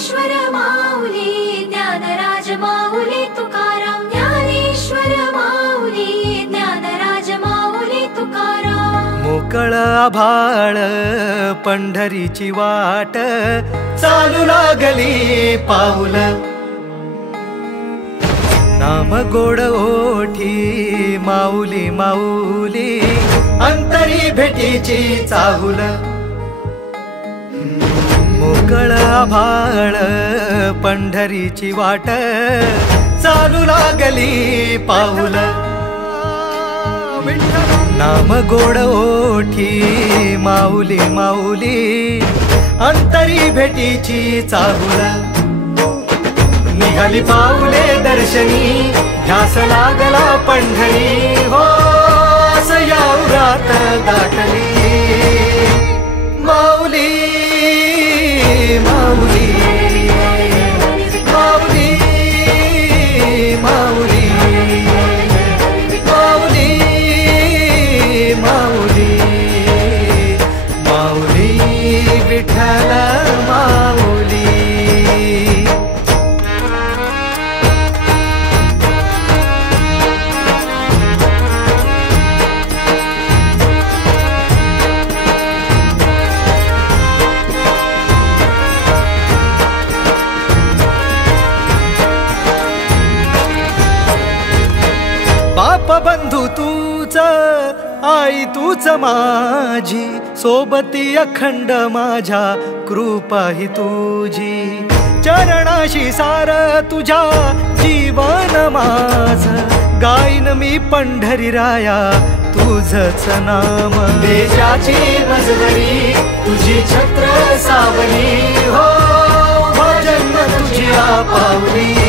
ज्ञानेश्वर माऊली ज्ञानराज माऊली तुकाराम ज्ञानेश्वर माऊली ज्ञानराज माऊली तुकाराम मोकळ आभाळ पंढरीची वाट चालू लागली पाऊल नाम गोड ओठी माऊली माऊली अंतरी भेटीची चाहुल मोकळ आभाळ पंढरीची वाट चालू लागली पाऊल नाम गोड ओठी माऊली माऊली अंतरी भेटीची चाहुल निघाली पाऊले दर्शनी ध्यास लागला पंढरी हो असं या उरात दाटली माऊली माऊली माऊली माऊली माऊली माऊली माऊली विठ्ठल माऊली बाप बंधू तूच आई तूच माझी सोबती अखंड माझ्या कृपा ही तुझी चरणाशी सार तुझ्या जीवन माझ गाईन मी पंढरी राया तुझच नाम देशाची मजबरी तुझी छत्र सावली हो भजन तुझी पावली